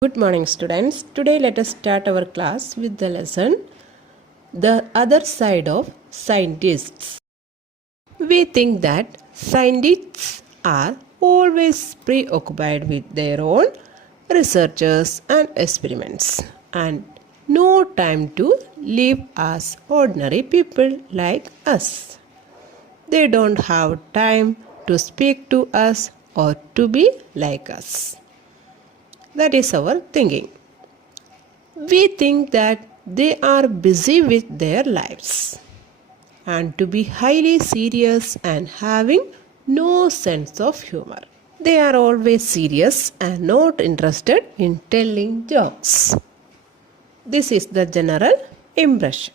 Good morning, students. Today let us start our class with the lesson The Other Side of Scientists. We think that scientists are always preoccupied with their own researches and experiments and no time to live as ordinary people like us. They don't have time to speak to us or to be like us. That is our thinking. We think that they are busy with their lives and to be highly serious and having no sense of humor. They are always serious and not interested in telling jokes. This is the general impression.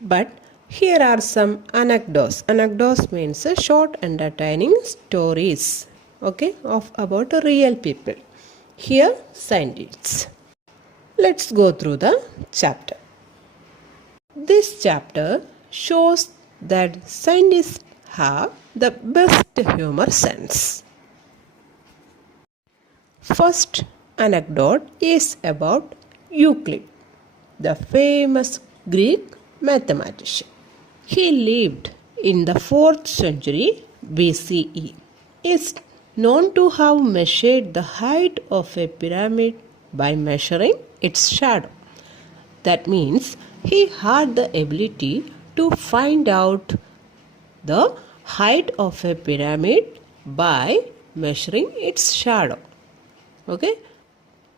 But here are some anecdotes. Anecdotes means short entertaining stories, of about real people. Here scientists. Let's go through the chapter. This chapter shows that scientists have the best humor sense. First anecdote is about Euclid, the famous Greek mathematician. He lived in the 4th century BCE. He is known to have measured the height of a pyramid by measuring its shadow. That means he had the ability to find out the height of a pyramid by measuring its shadow.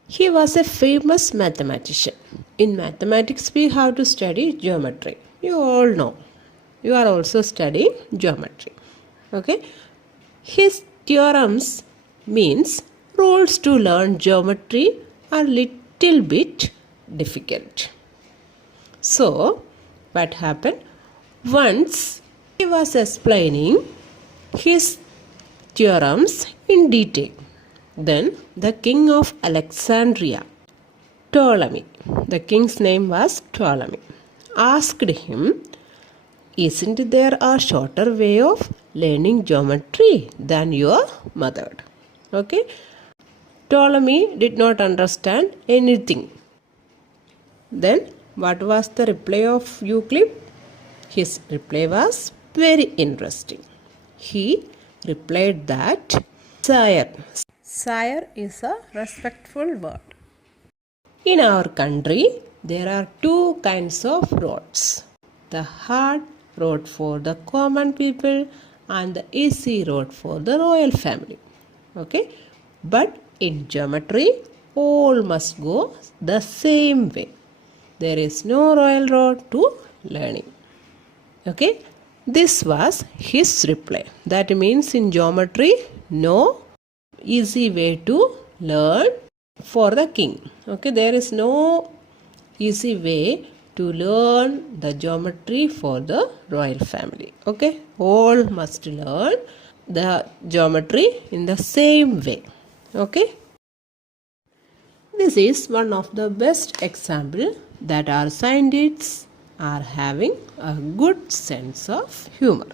He was a famous mathematician. In mathematics, we have to study geometry. You all know. You are also studying geometry. His theorems means rules to learn geometry are little bit difficult. So, what happened? Once he was explaining his theorems in detail. Then the king of Alexandria, Ptolemy, the king's name was Ptolemy, asked him, "Isn't there a shorter way of learning geometry than your method?" Ptolemy did not understand anything. Then what was the reply of Euclid? His reply was very interesting. He replied that, Sire is a respectful word. In our country, there are two kinds of roads. The hard road for the common people and the easy road for the royal family. But in geometry, all must go the same way. There is no royal road to learning. This was his reply. That means in geometry, no easy way to learn for the king. There is no easy way to learn the geometry for the royal family. All must learn the geometry in the same way. This is one of the best example that our scientists are having a good sense of humor.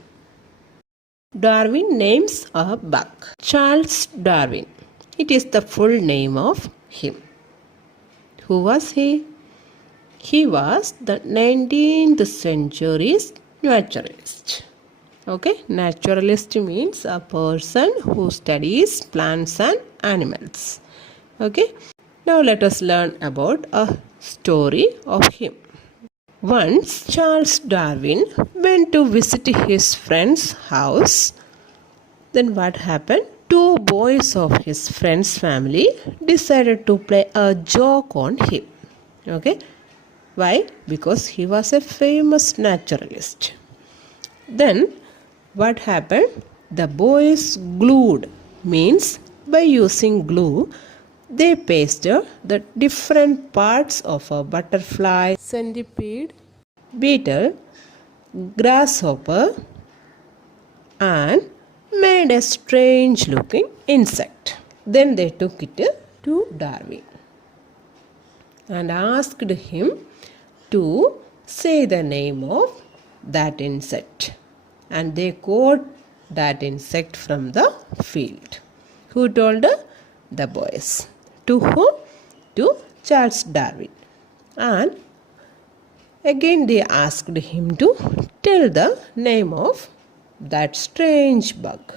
Darwin names a bug. Charles Darwin. It is the full name of him. Who was he? He was the 19th century's naturalist. Naturalist means a person who studies plants and animals. Now let us learn about a story of him. Once Charles Darwin went to visit his friend's house. Then what happened? Two boys of his friend's family decided to play a joke on him. Why? Because he was a famous naturalist. Then what happened? The boys glued, means by using glue, they pasted the different parts of a butterfly, centipede, beetle, grasshopper, and made a strange looking insect. Then they took it to Darwin and asked him to say the name of that insect. And they caught that insect from the field. Who told? The boys. To whom? to Charles Darwin. And again they asked him to tell the name of that strange bug.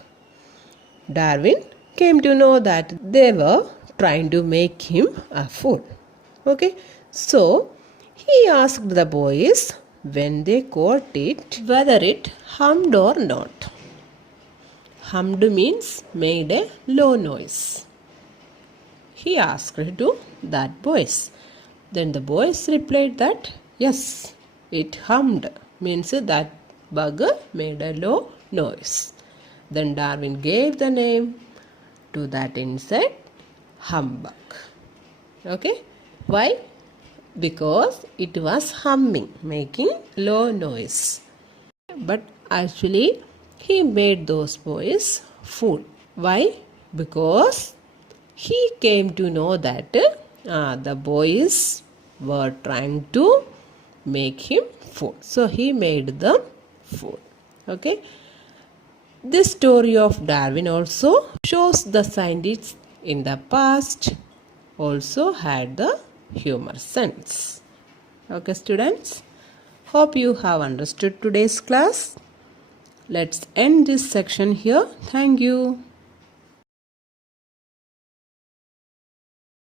Darwin came to know that they were trying to make him a fool. Okay, so he asked the boys when they caught it whether it hummed or not. Hummed means made a low noise. He asked to that boys. Then the boys replied that yes, it hummed, means that bug made a low noise. Then Darwin gave the name to that insect, humbug. Okay, why? Because it was humming, making low noise. But actually he made those boys fool. Why? Because he came to know that the boys were trying to make him fool. So he made them fool. Okay. This story of Darwin also shows the scientists in the past also had the humor sense. Okay, students. Hope you have understood today's class. Let's end this section here. Thank you.